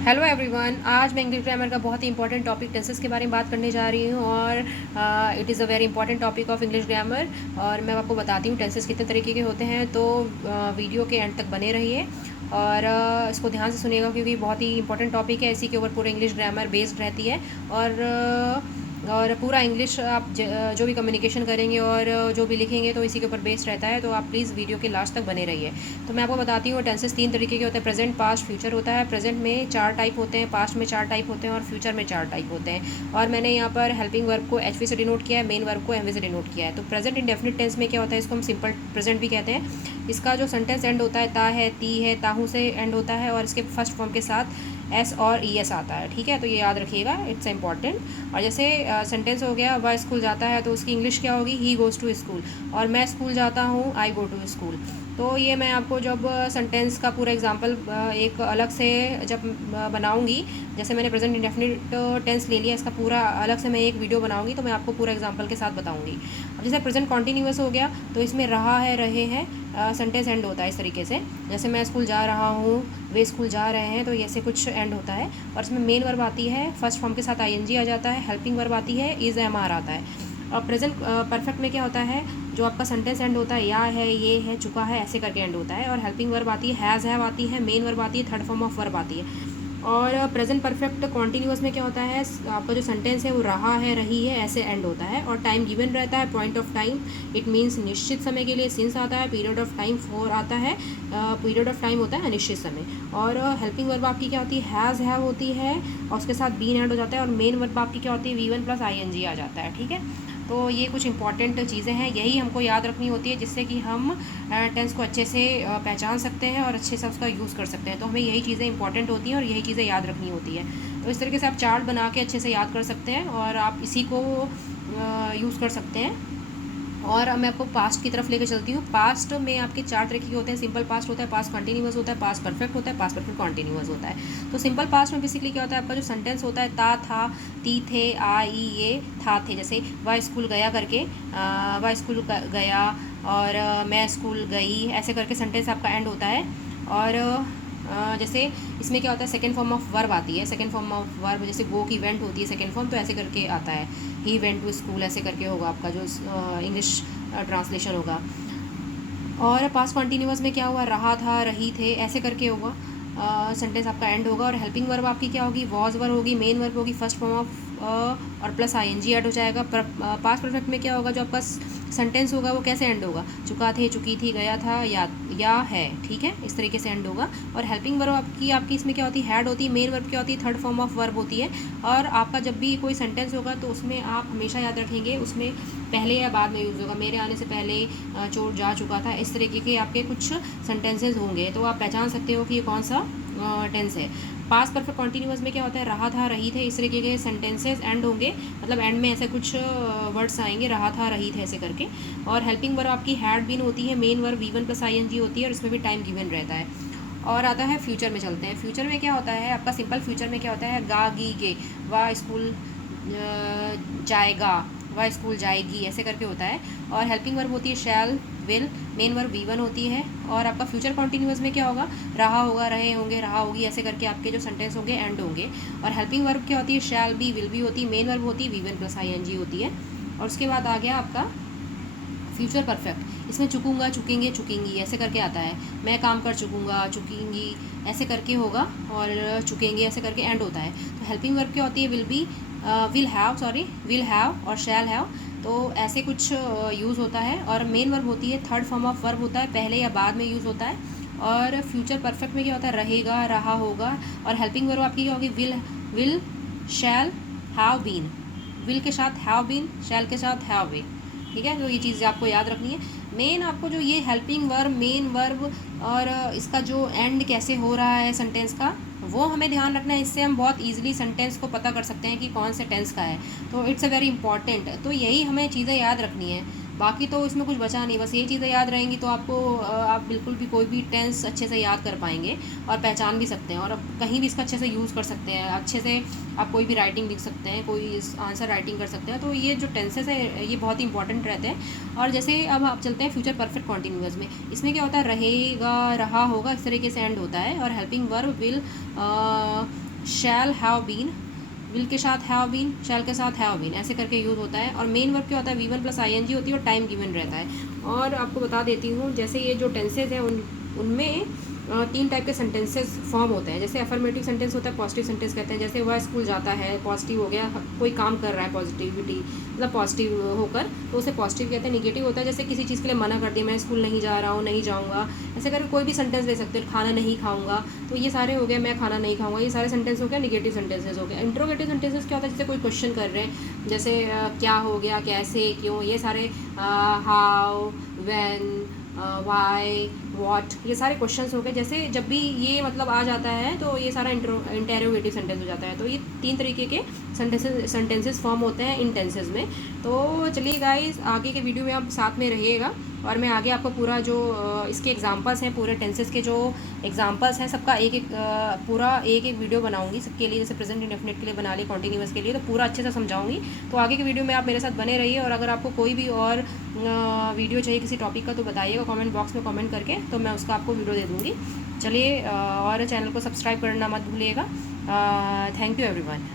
Hello everyone, आज मैं English grammar का बहुत ही इंपॉर्टेंट टॉपिक टेंसेस के बारे में बात करने जा रही हूँ और it is a very important topic of English grammar. और मैं आपको बताती हूँ टेंसेस कितने तरीके के होते हैं, तो वीडियो के एंड तक बने रहिए और इसको ध्यान से सुनिएगा क्योंकि बहुत ही इंपॉर्टेंट टॉपिक है। इसी के ऊपर पूरा इंग्लिश ग्रामर बेस्ड रहती है और पूरा इंग्लिश आप जो भी कम्युनिकेशन करेंगे और जो भी लिखेंगे तो इसी के ऊपर बेस्ड रहता है। तो आप प्लीज़ वीडियो के लास्ट तक बने रहिए। तो मैं आपको बताती हूँ टेंसेस 3 तरीके के होते हैं। प्रेजेंट, पास्ट, फ्यूचर होता है। प्रेजेंट में 4 टाइप होते हैं, पास्ट में 4 टाइप होते हैं और फ्यूचर में 4 टाइप होते हैं। और मैंने यहाँ पर हेल्पिंग वर्ब को एच वी से डिनोट किया है, मेन वर्ब को एम वी से डिनोट किया है। तो प्रेजेंट इंडेफिनिट टेंस में क्या होता है, इसको हम सिंपल प्रेजेंट भी कहते हैं। इसका जो सेंटेंस एंड होता है ता है, ती है, ताहू से एंड होता है और इसके फर्स्ट फॉर्म के साथ एस और ई एस आता है। ठीक है, तो ये याद रखिएगा, इट्स इंपॉर्टेंट। और जैसे सेंटेंस हो गया, वह स्कूल जाता है, तो उसकी इंग्लिश क्या होगी, ही गोज़ टू स्कूल। और मैं स्कूल जाता हूँ, आई गो टू स्कूल। तो ये मैं आपको जब सेंटेंस का पूरा एग्जांपल एक अलग से जब बनाऊंगी, जैसे मैंने प्रेजेंट इंडेफिनिट टेंस ले लिया, इसका पूरा अलग से मैं एक वीडियो बनाऊंगी तो मैं आपको पूरा एग्जांपल के साथ बताऊंगी। अब जैसे प्रेजेंट कॉन्टीन्यूअस हो गया, तो इसमें रहा है, रहे हैं, सेंटेंस एंड होता है इस तरीके से। जैसे मैं स्कूल जा रहा हूँ, वे स्कूल जा रहे हैं, तो ऐसे कुछ एंड होता है। और इसमें मेन वर्ब आती है, फर्स्ट फॉर्म के साथ आईएनजी आ जाता है, हेल्पिंग वर्ब आती है, इज एम आर आता है। और प्रेजेंट परफेक्ट में क्या होता है, जो आपका सेंटेंस एंड होता है, या है, ये है, चुका है, ऐसे करके एंड होता है। और हेल्पिंग वर्ब आती है, हैज़ हैव आती है, मेन वर्ब आती है, थर्ड फॉर्म ऑफ वर्ब आती है। और प्रेजेंट परफेक्ट कॉन्टीन्यूअस में क्या होता है, आपका जो सेंटेंस है वो रहा है, रही है, ऐसे एंड होता है। और टाइम गिवन रहता है, point of time, it means निश्चित समय के लिए सिंस आता है, पीरियड ऑफ टाइम फॉर आता है, पीरियड ऑफ टाइम होता है अनिश्चित समय। और हेल्पिंग वर्ब आपकी क्या होती है, हैज़ हैव होती है और उसके साथ बीन ऐड हो जाता है। और मेन वर्ब आपकी क्या होती है, V one plus I N G आ जाता है। ठीक है, तो ये कुछ इंपॉर्टेंट चीज़ें हैं, यही हमको याद रखनी होती है जिससे कि हम टेंस को अच्छे से पहचान सकते हैं और अच्छे से उसका यूज़ कर सकते हैं। तो हमें यही चीज़ें इंपॉर्टेंट होती हैं और यही चीज़ें याद रखनी होती है। तो इस तरीके से आप चार्ट बना के अच्छे से याद कर सकते हैं और आप इसी को यूज़ कर सकते हैं। और अब मैं आपको पास्ट की तरफ लेकर चलती हूँ। पास्ट में आपके 4 तरीके के होते हैं। सिंपल पास्ट होता है, पास्ट कंटिन्यूअस होता है, पास्ट परफेक्ट होता है, पास्ट परफेक्ट कंटिन्यूअस होता है। तो सिंपल पास्ट में बेसिकली क्या होता है, आपका जो सेंटेंस होता है, ता था, ती थे, आ ई ये, था थे। जैसे वह स्कूल गया करके वह स्कूल गया और मैं स्कूल गई, ऐसे करके सेंटेंस आपका एंड होता है। और जैसे इसमें क्या होता है, सेकेंड फॉर्म ऑफ वर्ब आती है। सेकेंड फॉर्म ऑफ वर्ब जैसे गो की वेंट होती है सेकेंड फॉर्म, तो ऐसे करके आता है, ही वेंट टू स्कूल, ऐसे करके होगा आपका जो इंग्लिश ट्रांसलेशन होगा। और पास्ट कॉन्टीन्यूअस में क्या हुआ, रहा था, रही थे, ऐसे करके होगा सेंटेंस आपका एंड होगा। और हेल्पिंग वर्ब आपकी क्या होगी, वॉज वर्ब होगी, मेन वर्ब होगी, फर्स्ट फॉर्म ऑफ और plus I N G add हो जाएगा। पास्ट परफेक्ट में क्या होगा, जो आपका सेंटेंस होगा वो कैसे एंड होगा, चुका थे, चुकी थी, गया था, या है। ठीक है, इस तरीके से एंड होगा। और हेल्पिंग वर्ब आपकी इसमें क्या होती है, हैड होती है। मेन वर्ब क्या होती है, थर्ड फॉर्म ऑफ वर्ब होती है। और आपका जब भी कोई सेंटेंस होगा तो उसमें आप हमेशा याद रखेंगे उसमें पहले या बाद में यूज़ होगा। मेरे आने से पहले चोर जा चुका था, इस तरीके के आपके कुछ सेंटेंसेज होंगे, तो आप पहचान सकते हो कि ये कौन सा टेंस है। पास्ट परफेक्ट कॉन्टीन्यूअस में क्या होता है, रहा था, रही थे, इस तरीके के सेंटेंसेज एंड होंगे, मतलब एंड में ऐसे कुछ वर्ड्स आएंगे, रहा था, रही थे, ऐसे करके। और हेल्पिंग वर्ब आपकी हैड बीन होती है, main verb V one plus I N G होती है और इसमें भी टाइम गिवन रहता है। और आता है फ्यूचर में, चलते हैं। फ्यूचर में क्या होता है आपका, सिंपल फ्यूचर में क्या होता है, गा गी गे, वह स्कूल जाएगा, वह स्कूल जाएगी, ऐसे करके होता है। और हेल्पिंग वर्ब होती है shall, will, main verb V one होती है। और आपका फ्यूचर कॉन्टीन्यूअस में क्या होगा, रहा होगा, रहे होंगे, रहा होगी, ऐसे करके आपके जो सेंटेंस होंगे एंड होंगे। और हेल्पिंग वर्ब क्या होती है, शैल बी, विल बी होती है, मेन वर्ब होती है V one plus I N G होती है। और उसके बाद आ गया आपका फ्यूचर परफेक्ट। इसमें चुकूंगा, चुकेंगे, चुकेंगी, ऐसे करके आता है। मैं काम कर चुकूंगा, चुकेंगी, ऐसे करके होगा। और चुकेंगे ऐसे करके एंड होता है। तो हेल्पिंग वर्ब क्या होती है, विल बी, विल हैव और शैल हैव, तो ऐसे कुछ यूज़ होता है। और मेन वर्ब होती है, थर्ड फॉर्म ऑफ वर्ब होता है, पहले या बाद में यूज़ होता है। और फ्यूचर परफेक्ट में क्या होता है, रहेगा, रहा होगा। और हेल्पिंग वर्ब आपकी क्या होगी, will shall have been, will के साथ हैव बीन, शैल के साथ हैव बीन। ठीक है, तो ये चीज़ आपको याद रखनी है। मेन आपको जो ये हेल्पिंग वर्ब, मेन वर्ब और इसका जो एंड कैसे हो रहा है सेंटेंस का, वो हमें ध्यान रखना है। इससे हम बहुत इजीली सेंटेंस को पता कर सकते हैं कि कौन से टेंस का है। तो इट्स अ वेरी इंपॉर्टेंट, तो यही हमें चीज़ें याद रखनी है। बाकी तो इसमें कुछ बचा नहीं, बस ये चीज़ें याद रहेंगी तो आपको आप बिल्कुल भी कोई भी टेंस अच्छे से याद कर पाएंगे और पहचान भी सकते हैं। और कहीं भी इसका अच्छे से यूज़ कर सकते हैं, अच्छे से आप कोई भी राइटिंग लिख सकते हैं, कोई आंसर राइटिंग कर सकते हैं। तो ये जो टेंसेस है ये बहुत ही इंपॉर्टेंट रहते हैं। और जैसे अब आप चलते हैं फ्यूचर परफेक्ट कॉन्टीन्यूअस में, इसमें क्या होता है, रहेगा, रहा होगा, इस तरीके से एंड होता है। और helping verb will shall have been, will के साथ हैव बीन, शैल के साथ हैव बीन, ऐसे करके यूज़ होता है। और मेन वर्ब क्या होता है, V1 प्लस ING होती है और टाइम गिवन रहता है। और आपको बता देती हूँ, जैसे ये जो टेंसेज हैं उनमें 3 टाइप के सेंटेंसेस फॉर्म होते हैं। जैसे अफर्मेटिव सेंटेंस होता है, पॉजिटिव सेंटेंस कहते हैं। जैसे वह स्कूल जाता है, पॉजिटिव हो गया, कोई काम कर रहा है, पॉजिटिविटी मतलब पॉजिटिव होकर, तो उसे पॉजिटिव कहते हैं। निगेटिव होता है जैसे किसी चीज़ के लिए मना कर दिया, मैं स्कूल नहीं जा रहा हूँ, नहीं जाऊँगा, ऐसे करके कोई भी सेंटेंस ले सकते हो। खाना नहीं खाऊंगा, तो ये सारे हो गए, मैं खाना नहीं खाऊंगा, ये सारे सेंटेंस हो गए निगेटिव सेंटेंसेस हो गए। इंट्रोगेटिव सेंटेंसेस क्या होता है, जैसे कोई क्वेश्चन कर रहे हैं, जैसे क्या हो गया, कैसे, क्यों, ये सारे हाउ, व्हेन, वाई, व्हाट, ये सारे क्वेश्चंस हो गए। जैसे जब भी ये मतलब आ जाता है तो ये सारा इंटेरोगेटिव सेंटेंस हो जाता है। तो ये 3 तरीके के सेंटेंसेस फॉर्म होते हैं इन टेंसेस में। तो चलिए गाइस, आगे के वीडियो में आप साथ में रहिएगा और मैं आगे आपको पूरा जो इसके एग्जांपल्स हैं, पूरे टेंसेस के जो एग्जांपल्स हैं, सबका एक एक पूरा एक एक वीडियो बनाऊंगी सबके लिए। जैसे प्रेजेंट इंडेफिनिट के लिए बना ली, कॉन्टिन्यूअस के लिए, तो पूरा अच्छे से समझाऊंगी। तो आगे के वीडियो में आप मेरे साथ बने रहिए। और अगर आपको कोई भी और वीडियो चाहिए किसी टॉपिक का, तो बताइएगा कमेंट बॉक्स में कमेंट करके, तो मैं उसका आपको वीडियो दे दूँगी। चलिए, और चैनल को सब्सक्राइब करना मत भूलिएगा। Thank you everyone.